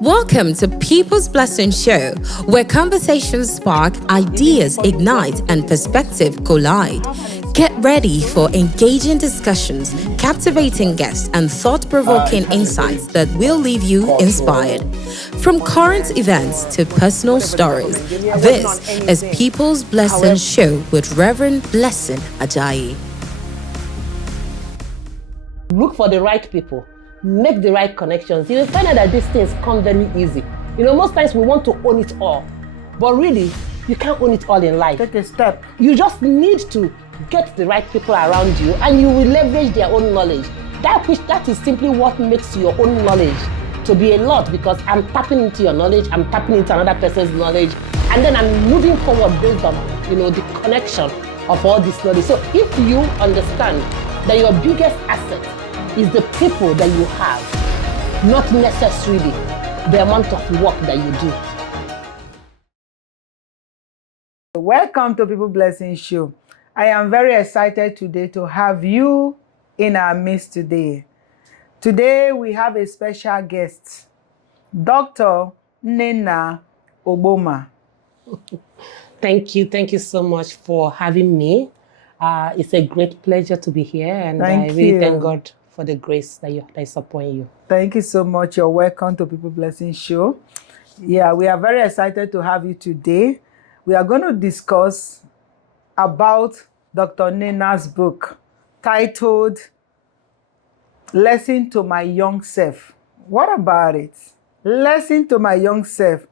Welcome to People's Blessing Show, where conversations spark, ideas ignite, and perspective collide. Get ready for engaging discussions, captivating guests, and thought-provoking insights that will leave you inspired. From current events to personal stories, this is People's Blessing Show with Reverend Blessing Ajayi. Look for the right people. Make the right connections. You will find out that these things come very easy. Most times we want to own it all, but really, you can't own it all in life. Take a step. You just need to get the right people around you, and you will leverage their own knowledge. That is simply what makes your own knowledge to be a lot, because I'm tapping into your knowledge, I'm tapping into another person's knowledge, and then I'm moving forward based on, the connection of all this knowledge. So if you understand that your biggest asset is the people that you have, not necessarily the amount of work that you do. Welcome to People Blessing Show. I am very excited today to have you in our midst today. Today we have a special guest, Dr. Nnenna Oboma. Thank you so much for having me. It's a great pleasure to be here, and I really thank God for the grace that is upon you. Thank you so much. You're welcome to People Blessing Show. Yeah, we are very excited to have you today. We are going to discuss about Dr. Nnenna's book titled Lesson to My Young Self. What about it? Lesson to My Young Self.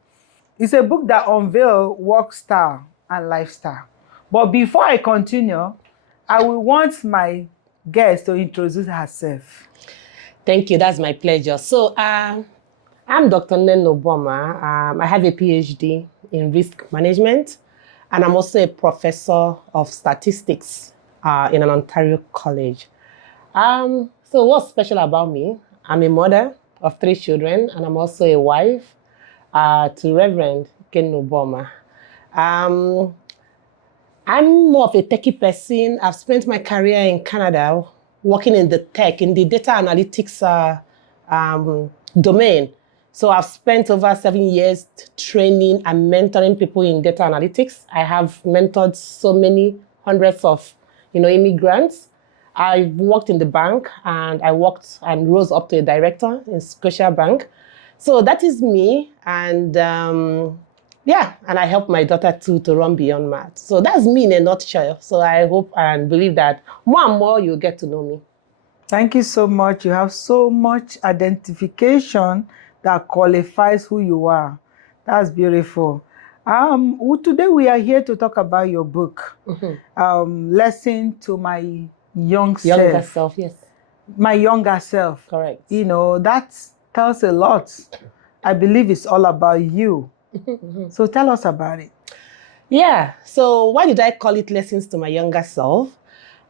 It's a book that unveils work style and lifestyle. But before I continue, I will want my guest to introduce herself. Thank you. That's my pleasure. So I'm Dr. Nnenna Oboma. I have a PhD in risk management, and I'm also a professor of statistics in an Ontario college. So what's special about me? I'm a mother of 3 children, and I'm also a wife to Reverend Oboma. I'm more of a techie person. I've spent my career in Canada working in the data analytics domain. So I've spent over 7 years training and mentoring people in data analytics. I have mentored so many hundreds of, immigrants. I've worked in the bank, and I worked and rose up to a director in Scotiabank. So that is me, and and I help my daughter too to run beyond math. So that's me in a nutshell. So I hope and believe that more and more you'll get to know me. Thank you so much. You have so much identification that qualifies who you are. That's beautiful. Today we are here to talk about your book, Lesson to My Young Self. Younger self, yes. My younger self. Correct. That tells a lot. I believe it's all about you. So tell us about it. Yeah. So why did I call it Lessons to My Younger Self?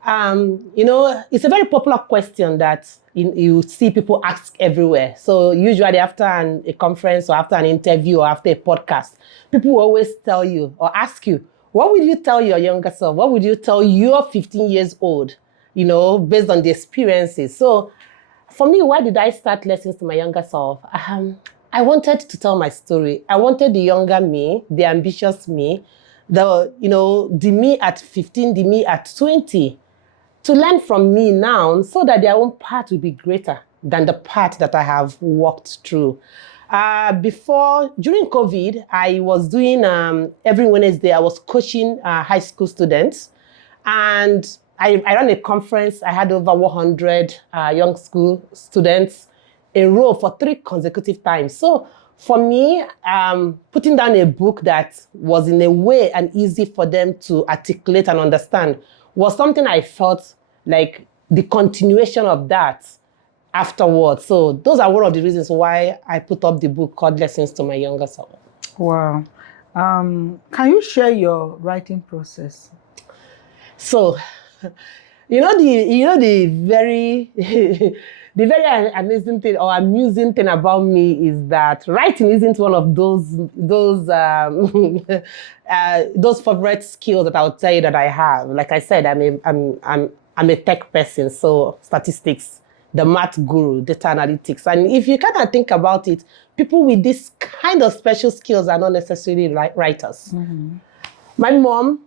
It's a very popular question that you see people ask everywhere. So usually after a conference or after an interview or after a podcast, people will always tell you or ask you, what would you tell your younger self? What would you tell your 15 years old, based on the experiences? So for me, why did I start Lessons to My Younger Self? I wanted to tell my story. I wanted the younger me, the ambitious me, the me at 15, the me at 20, to learn from me now so that their own path will be greater than the path that I have walked through. During COVID, I was doing, every Wednesday, I was coaching high school students. And I ran a conference. I had over 100 young school students enroll for 3 consecutive times. So for me, putting down a book that was in a way and easy for them to articulate and understand was something I felt like the continuation of that afterwards. So those are one of the reasons why I put up the book called Lessons to My Younger Self. Wow. Can you share your writing process? So, the very the very amazing thing or amusing thing about me is that writing isn't one of those favorite skills that I'll tell you that I have. Like I said, I'm a tech person, so statistics, the math guru, data analytics. And if you kind of think about it, people with this kind of special skills are not necessarily writers. My mom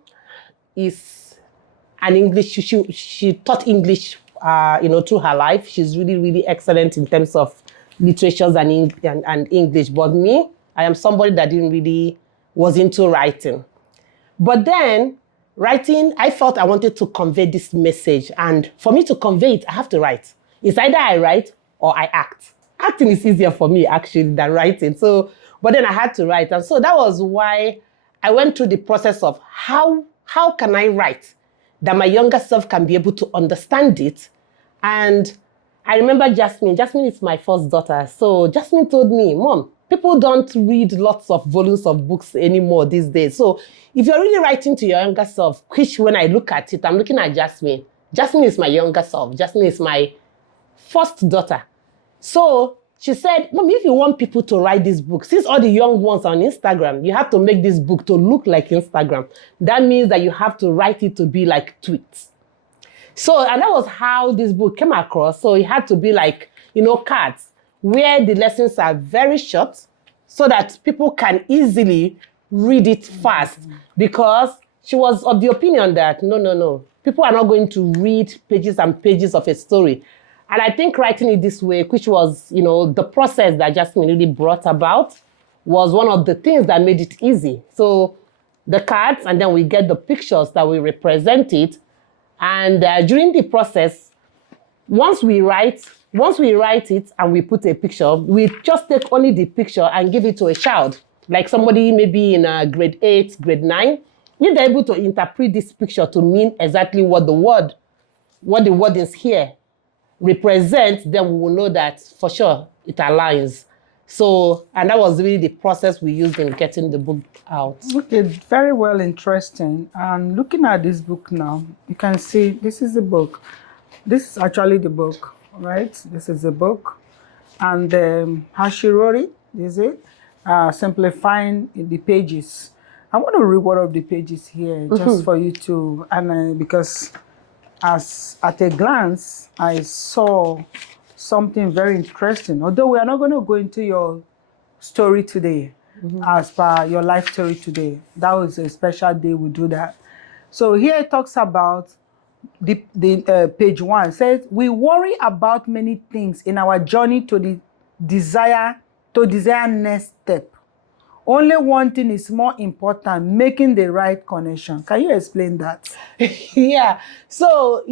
is an English, she taught English, through her life. She's really, really excellent in terms of literatures and English. But me, I am somebody that was into writing. But then writing, I felt I wanted to convey this message. And for me to convey it, I have to write. It's either I write or I act. Acting is easier for me, actually, than writing. But then I had to write. And so that was why I went through the process of how can I write that my younger self can be able to understand it. And I remember Jasmine. Jasmine is my first daughter. So Jasmine told me, Mom, people don't read lots of volumes of books anymore these days. So if you're really writing to your younger self, which when I look at it, I'm looking at Jasmine. Jasmine is my younger self. Jasmine is my first daughter. So she said, Mom, if you want people to write this book, since all the young ones are on Instagram, you have to make this book to look like Instagram. That means that you have to write it to be like tweets. So, and that was how this book came across. So it had to be like, cards, where the lessons are very short so that people can easily read it fast. Because she was of the opinion that, no, people are not going to read pages and pages of a story. And I think writing it this way, which was, the process that Jasmine really brought about, was one of the things that made it easy. So the cards, and then we get the pictures that will represent it. And during the process, once we write it and we put a picture, we just take only the picture and give it to a child, like somebody maybe in grade 8, grade 9. If they're able to interpret this picture to mean exactly what the word is here represents, then we will know that for sure it aligns. So, and that was really the process we used in getting the book out. Okay, very well, interesting. And looking at this book now, you can see this is the book. This is actually the book, right? This is the book. And how she wrote it, is it? Simplifying the pages. I want to read one of the pages here just for you to, and because at a glance, I saw something very interesting. Although we are not going to go into your story today, as per your life story today. That was a special day we do that. So here it talks about the page 1. It says, we worry about many things in our journey to the desire next step. Only one thing is more important, making the right connection. Can you explain that? Yeah. So,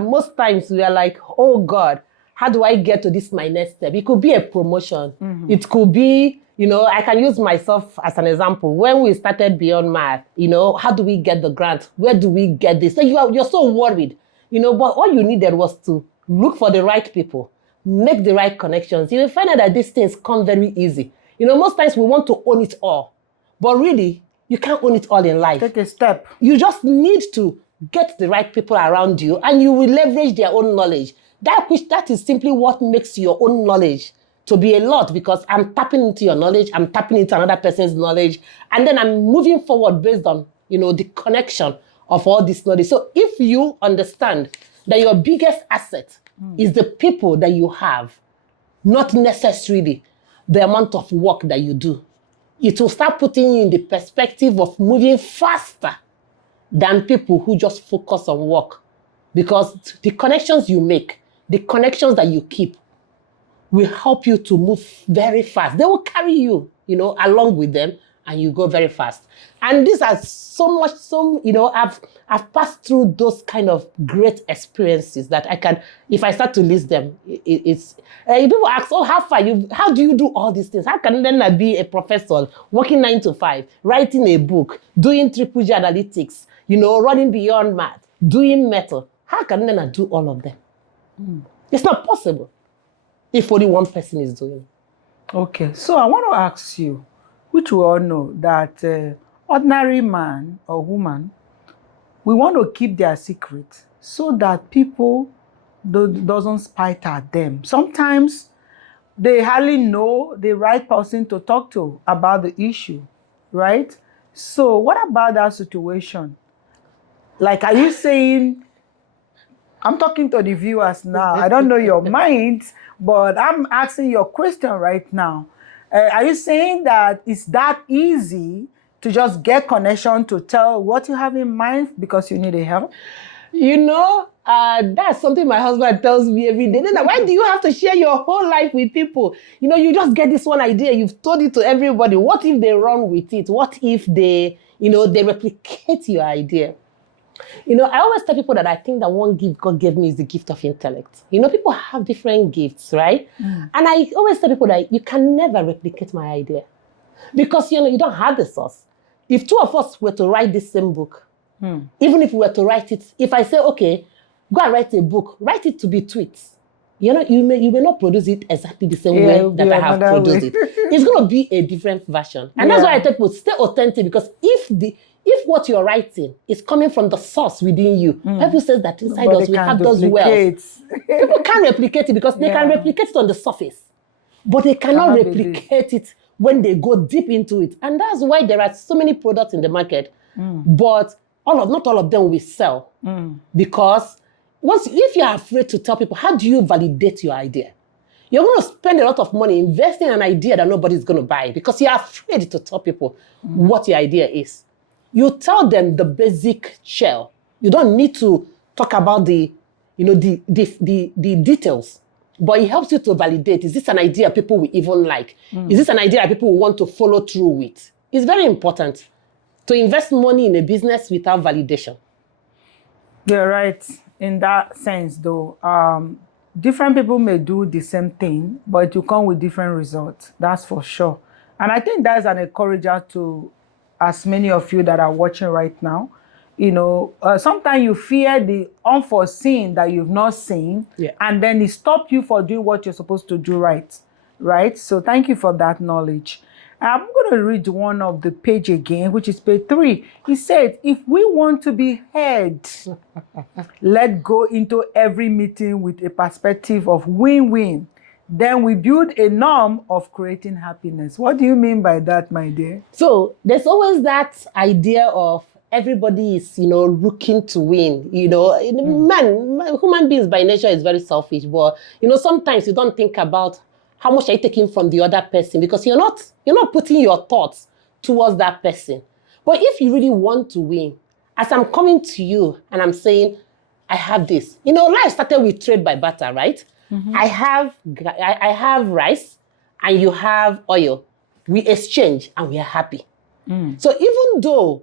most times we are like, oh God, how do I get to this my next step? It could be a promotion. It could be, I can use myself as an example. When we started Beyond Math, how do we get the grant? Where do we get this? So you're so worried, but all you needed was to look for the right people, make the right connections. You will find out that these things come very easy. Most times we want to own it all, but really, you can't own it all in life. Take a step. You just need to get the right people around you, and you will leverage their own knowledge. That is simply what makes your own knowledge to be a lot, because I'm tapping into your knowledge, I'm tapping into another person's knowledge, and then I'm moving forward based on, the connection of all this knowledge. So if you understand that your biggest asset is the people that you have, not necessarily the amount of work that you do, it will start putting you in the perspective of moving faster than people who just focus on work. Because the connections you make, the connections that you keep, will help you to move very fast. They will carry you, along with them, and you go very fast. And these are I've passed through those kind of great experiences that I can, if I start to list them, it's people ask, oh, how do you do all these things? How can Nnenna be a professor, working 9 to 5, writing a book, doing triple G analytics, running Beyond Math, doing metal? How can Nnenna do all of them? It's not possible if only one person is doing it. Okay, so I want to ask you, which we all know that ordinary man or woman, we want to keep their secret so that people doesn't spite at them. Sometimes they hardly know the right person to talk to about the issue, right? So what about that situation? Like, are you saying I'm talking to the viewers now. I don't know your minds, but I'm asking your question right now. Are you saying that it's that easy to just get connection to tell what you have in mind because you need a help? You know, that's something my husband tells me every day. Then why do you have to share your whole life with people? You know, you just get this one idea, you've told it to everybody. What if they run with it? What if they, they replicate your idea? You know, I always tell people that I think that one gift God gave me is the gift of intellect. You know, people have different gifts, right? And I always tell people that you can never replicate my idea because, you don't have the source. If two of us were to write the same book, even if we were to write it, if I say, okay, go and write a book, write it to be tweets. You know, you may not produce it exactly the same way that I have produced it. It's going to be a different version. And that's why I tell people, stay authentic, because if what you're writing is coming from the source within you, Bible says that inside us we have those wells. People can't replicate it because they can replicate it on the surface, but they cannot replicate it when they go deep into it. And that's why there are so many products in the market, but not all of them will sell. Because if you are afraid to tell people, how do you validate your idea? You're going to spend a lot of money investing in an idea that nobody's going to buy because you're afraid to tell people what your idea is. You tell them the basic shell. You don't need to talk about the details, but it helps you to validate. Is this an idea people will even like? Is this an idea people will want to follow through with? It's very important to invest money in a business without validation. You're right in that sense, though. Different people may do the same thing, but you come with different results. That's for sure. And I think that's an encourager to as many of you that are watching right now. Sometimes you fear the unforeseen that you've not seen, and then it stops you for doing what you're supposed to do right? So thank you for that knowledge. I'm going to read one of the page again, which is page 3. He said, if we want to be heard, let's go into every meeting with a perspective of win-win. Then we build a norm of creating happiness. What do you mean by that, my dear? So there's always that idea of everybody is, looking to win. Human beings by nature is very selfish, but, sometimes you don't think about how much are you taking from the other person because you're not putting your thoughts towards that person. But if you really want to win, as I'm coming to you and I'm saying, I have this. Life started with trade by barter, right? I have rice and you have oil. We exchange and we are happy. So even though,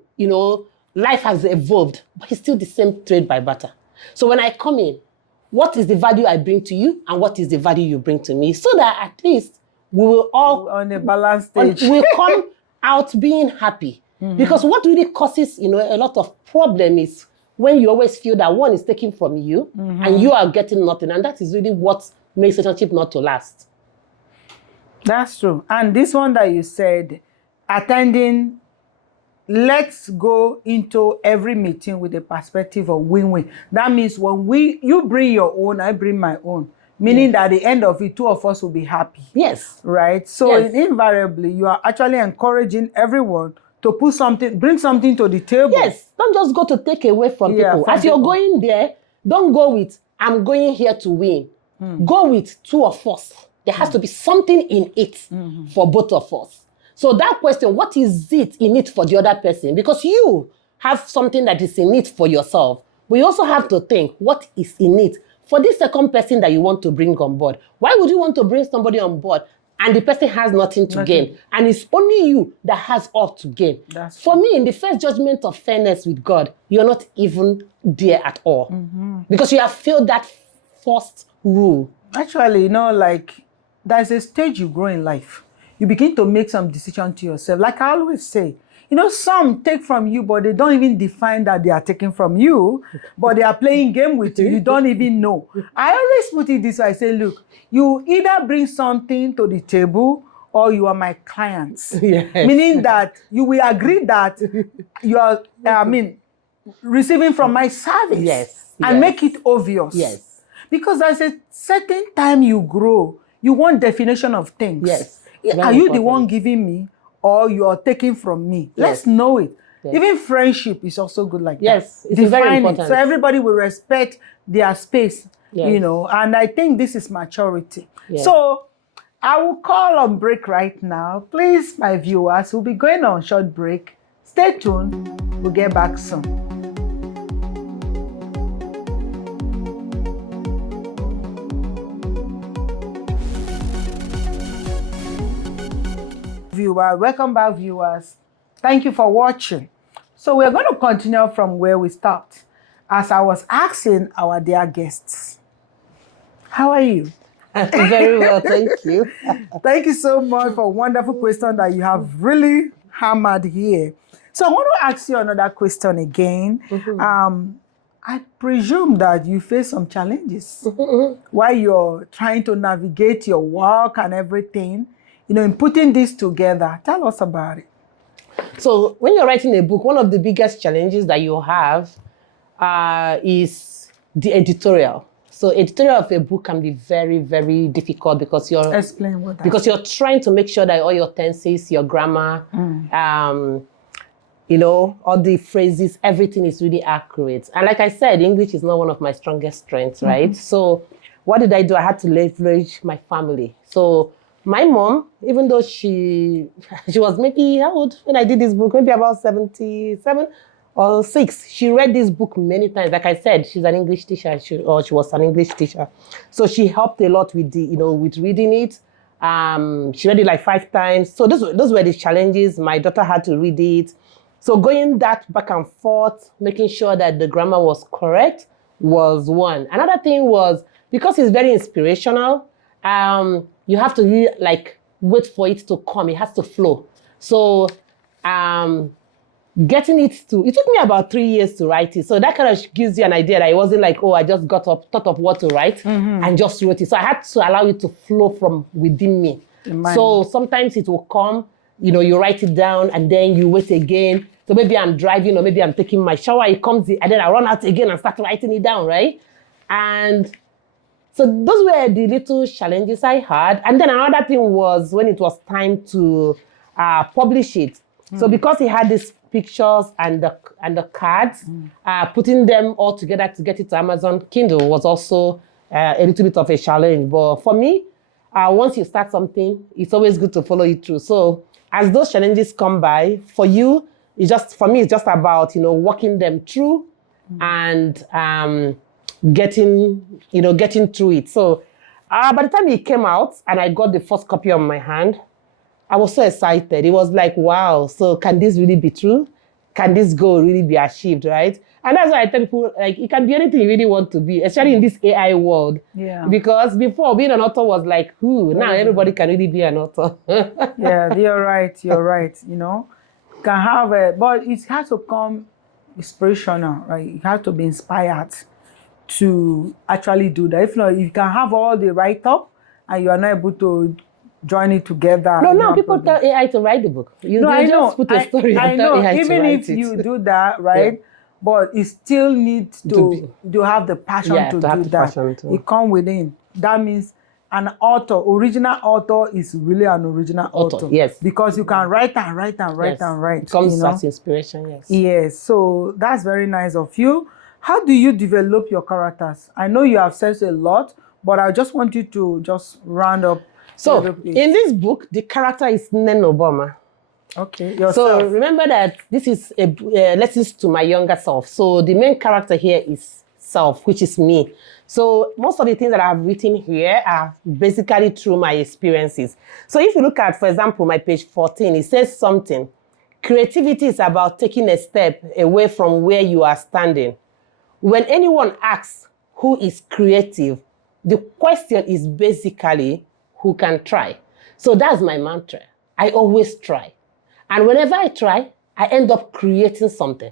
life has evolved, but it's still the same trade by barter. So when I come in, what is the value I bring to you and what is the value you bring to me? So that at least we will all on a balanced stage. We'll come out being happy. Because what really causes, a lot of problem is when you always feel that one is taking from you and you are getting nothing. And that is really what makes relationship not to last. That's true. And this one that you said, attending, let's go into every meeting with a perspective of win-win. That means when you bring your own, I bring my own. Meaning that at the end of it, two of us will be happy. Yes. Right? So invariably, you are actually encouraging everyone to bring something to the table. Yes. Don't just go to take away from people. As you're going there, don't go with, I'm going here to win. Go with two of us. There has to be something in it for both of us. So that question, what is it in it for the other person? Because you have something that is in it for yourself. But you also have to think, what is in it for this second person that you want to bring on board? Why would you want to bring somebody on board and the person has nothing to gain? And it's only you that has all to gain. For me, in the first judgment of fairness with God, you're not even there at all. Because you have failed that first rule. Actually, there's a stage you grow in life. You begin to make some decision to yourself. Like I always say, some take from you, but they don't even define that they are taking from you, but they are playing game with you. You don't even know. I always put it this way. I say, look, you either bring something to the table or you are my clients. Meaning that you will agree that you are, receiving from my service. And make it obvious. Because there's a certain time you grow, you want definition of things. Are you the one giving me or you are taking from me? Let's know it. Even friendship is also good like yes, that. it's very Define important. it. So everybody will respect their space, Yes. you know, and I think this is maturity. Yes. So I will call on break right now. Please, my viewers, we'll be going on short break. Stay tuned. We'll get back soon. Welcome back, viewers. Thank you for watching. So we're going to continue from where we stopped, as I was asking our dear guests. How are you? Very well, thank you. Thank you so much for a wonderful question that you have really hammered here. So I want to ask you another question again. I presume that you face some challenges while you're trying to navigate your work and everything, you know, in putting this together. Tell us about it. So when you're writing a book, one of the biggest challenges that you have is the editorial. So editorial of a book can be very, very difficult because you're Explain what that because you're trying to make sure that all your tenses, your grammar, you know, all the phrases, everything is really accurate. And like I said, English is not one of my strongest strengths, right? So what did I do? I had to leverage my family. So my mom, even though she was maybe, how old when I did this book? Maybe about 77 or 6. She read this book many times. Like I said, she's an English teacher, she was an English teacher. So she helped a lot with the, you know, with reading it. She read it like 5 times. So those were the challenges. My daughter had to read it. So going that back and forth, making sure that the grammar was correct was one. Another thing was, because it's very inspirational, you have to really, like, wait for it to come. It has to flow. So getting it took me about 3 years to write it. So that kind of gives you an idea that it wasn't like, oh, I just thought of what to write and just wrote it. So I had to allow it to flow from within me. So sometimes it will come, you know, you write it down and then you wait again. So maybe I'm driving or maybe I'm taking my shower, it comes in, and then I run out again and start writing it down, right? And so those were the little challenges I had. And then another thing was when it was time to publish it. So because he had these pictures and the cards, putting them all together to get it to Amazon Kindle was also a little bit of a challenge. But for me, once you start something, it's always good to follow it through. So as those challenges come by, for you, for me, it's just about, you know, walking them through and getting through it. So by the time it came out and I got the first copy on my hand, I was so excited. It was like, wow, so can this really be true? Can this goal really be achieved, right? And that's why I tell people, like, it can be anything you really want to be, especially in this AI world. Yeah. Because before, being an author was like, now everybody can really be an author. Yeah, you're right, you know. Can have but it has to come inspirational, right? You have to be inspired to actually do that. If not, you can have all the write-up and you are not able to join it together. No, now people tell AI to write the book. I know. Just put a story I and know. tell AI Even to write if it. you do that, right? Yeah. But it still needs to have the passion to do that. It comes within. That means an author, original author is really an original author. Yes. Because you can write and write and write and write. It comes as inspiration, yes. Yes. So that's very nice of you. How do you develop your characters? I know you have said a lot, but I just want you to just round up. So in this book, the character is Nnenna. Okay. Yourself. So remember that this is a lessons to my younger self. So the main character here is self, which is me. So most of the things that I've written here are basically through my experiences. So if you look at, for example, my page 14, it says something. Creativity is about taking a step away from where you are standing. When anyone asks who is creative, the question is basically who can try. So that's my mantra. I always try. And whenever I try, I end up creating something.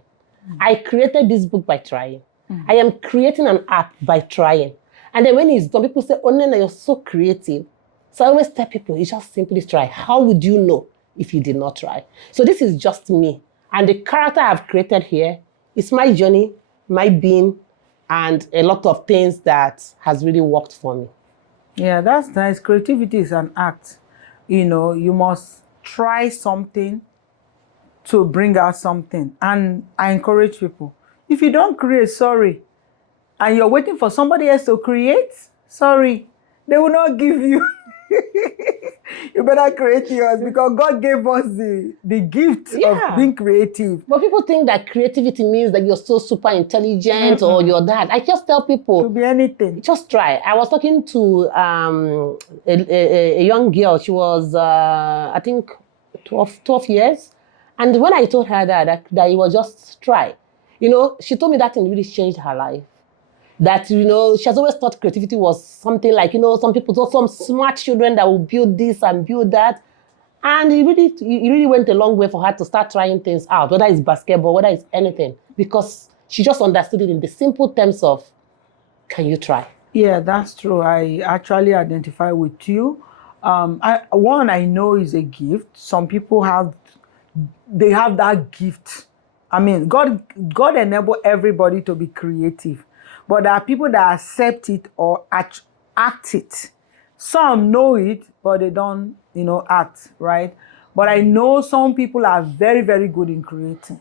I created this book by trying. I am creating an app by trying. And then when it's done, people say, oh, Nnenna, you're so creative. So I always tell people, you just simply try. How would you know if you did not try? So this is just me. And the character I've created here is my journey, my being, and a lot of things that has really worked for me. Yeah, that's nice. Creativity is an act. You know, you must try something to bring out something. And I encourage people, if you don't create, sorry, and you're waiting for somebody else to create, sorry, they will not give you. You better create yours, because God gave us the gift of being creative. But people think that creativity means that you're so super intelligent or you're that. I just tell people, to be anything. Just try. I was talking to a young girl. She was, I think, 12 years. And when I told her that it was just try, she told me that thing really changed her life. That, she has always thought creativity was something like, some people, some smart children that will build this and build that. And it really went a long way for her to start trying things out, whether it's basketball, whether it's anything, because she just understood it in the simple terms of, can you try? Yeah, that's true. I actually identify with you. I know is a gift. Some people have that gift. I mean, God enable everybody to be creative. But there are people that accept it or act it. Some know it, but they don't, act, right? But I know some people are very, very good in creating.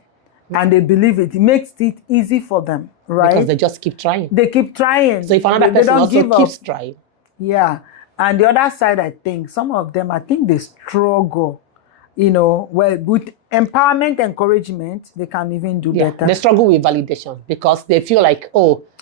And they believe it. It makes it easy for them, right? Because they just keep trying. They keep trying. So if another person also keeps trying. Yeah. And the other side, I think, some of them, they struggle. Well, with empowerment, encouragement, they can even do better. They struggle with validation because they feel like,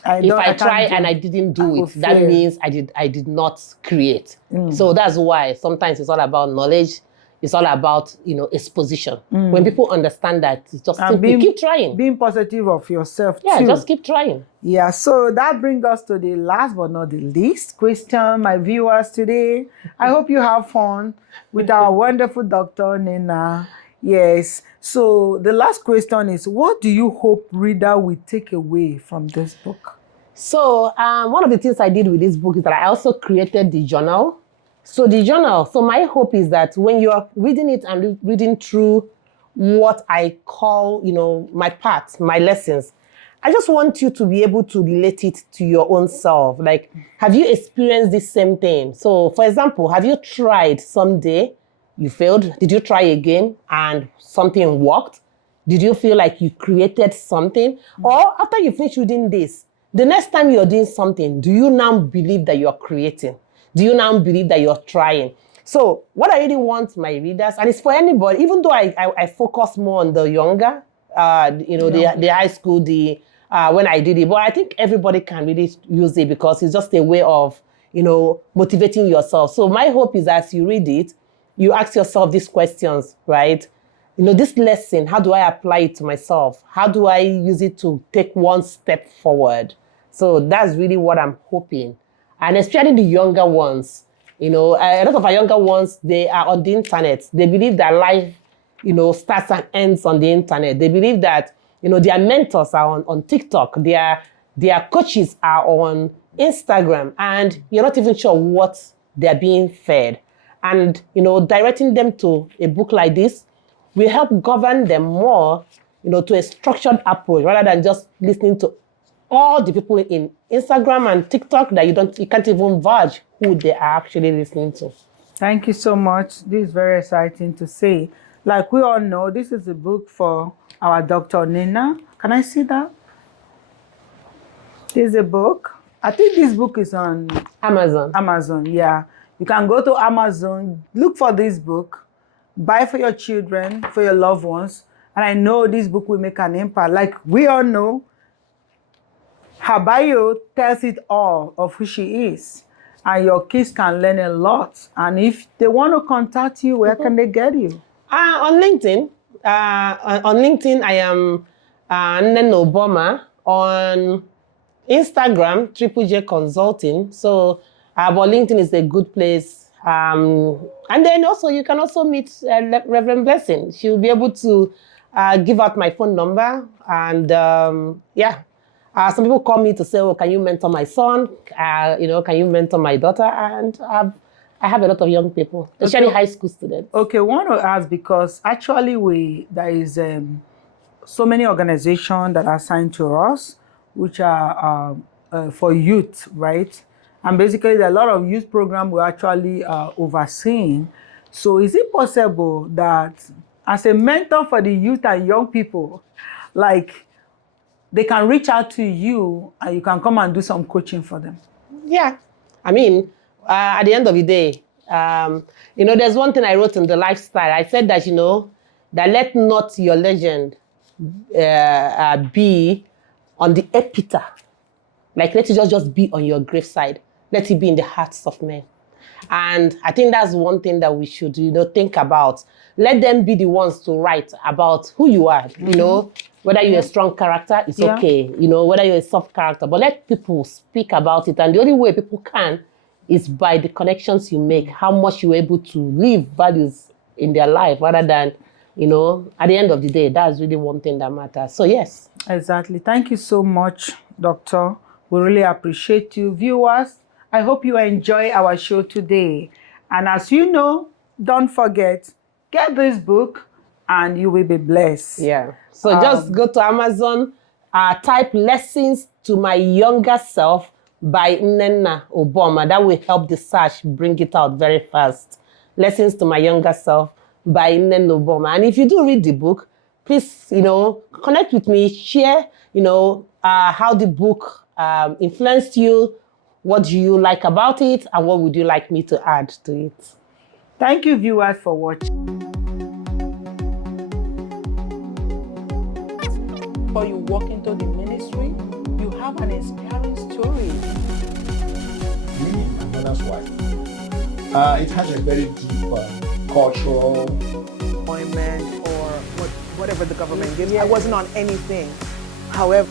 if I try and I didn't do it, that means I did not create. So that's why sometimes it's all about knowledge. It's all about, exposition. When people understand that, it's just simply keep trying. Being positive of yourself too. Yeah, just keep trying. Yeah, so that brings us to the last but not the least question, my viewers today. I hope you have fun with our wonderful Dr. Nnenna. Yes, so the last question is, what do you hope reader will take away from this book? So one of the things I did with this book is that I also created the journal. So my hope is that when you're reading it and reading through what I call, my parts, my lessons, I just want you to be able to relate it to your own self. Like, have you experienced this same thing? So, for example, have you tried someday, you failed? Did you try again and something worked? Did you feel like you created something? Or after you finish reading this, the next time you're doing something, do you now believe that you're creating? Do you now believe that you're trying? So what I really want my readers, and it's for anybody, even though I focus more on the younger, the high school, when I did it, but I think everybody can really use it because it's just a way of, motivating yourself. So my hope is as you read it, you ask yourself these questions, right? This lesson, how do I apply it to myself? How do I use it to take one step forward? So that's really what I'm hoping. And especially the younger ones, a lot of our younger ones, they are on the internet. They believe that life, starts and ends on the internet. They believe that, their mentors are on TikTok. Their coaches are on Instagram. And you're not even sure what they're being fed. And, directing them to a book like this will help govern them more, to a structured approach rather than just listening to all the people in Instagram and TikTok that you can't even vouch who they are actually listening to. Thank you so much. This is very exciting to say. Like we all know, this is a book for our Dr. Nnenna. Can I see that? This is a book. I think this book is on Amazon. Amazon, yeah. You can go to Amazon, look for this book, buy for your children, for your loved ones. And I know this book will make an impact. Like we all know, her bio tells it all of who she is. And your kids can learn a lot. And if they want to contact you, where can they get you? On LinkedIn. On LinkedIn, I am Nnenna. On Instagram, Triple J Consulting. So, but LinkedIn is a good place. And then also, you can also meet Reverend Blessing. She will be able to give out my phone number. And some people call me to say, can you mentor my son? Can you mentor my daughter? And I have a lot of young people, especially high school students. Okay, I want to ask because actually there is so many organizations that are assigned to us, which are for youth, right? And basically, there are a lot of youth programs we're actually overseeing. So is it possible that as a mentor for the youth and young people, like they can reach out to you and you can come and do some coaching for them? Yeah. I mean, at the end of the day, there's one thing I wrote in the lifestyle. I said that, that let not your legend be on the epitaph. Like, let it just be on your graveside. Let it be in the hearts of men. And I think that's one thing that we should, think about. Let them be the ones to write about who you are, whether you're a strong character, it's okay. Whether you're a soft character, but let people speak about it. And the only way people can is by the connections you make, how much you're able to live values in their life, rather than, at the end of the day, that's really one thing that matters. So yes. Exactly. Thank you so much, Doctor. We really appreciate you. Viewers, I hope you enjoy our show today. And as you know, don't forget, get this book and you will be blessed. Yeah. So just go to Amazon, type Lessons to My Younger Self by Nnenna Obama. That will help the search bring it out very fast. Lessons to My Younger Self by Nnenna Obama. And if you do read the book, please, connect with me, share, how the book influenced you, what do you like about it, and what would you like me to add to it. Thank you, viewers, for watching. Before you walk into the ministry, you have an inspiring story. Me, my mother's wife. It has a very deep cultural appointment or whatever the government gives. I wasn't on anything. However,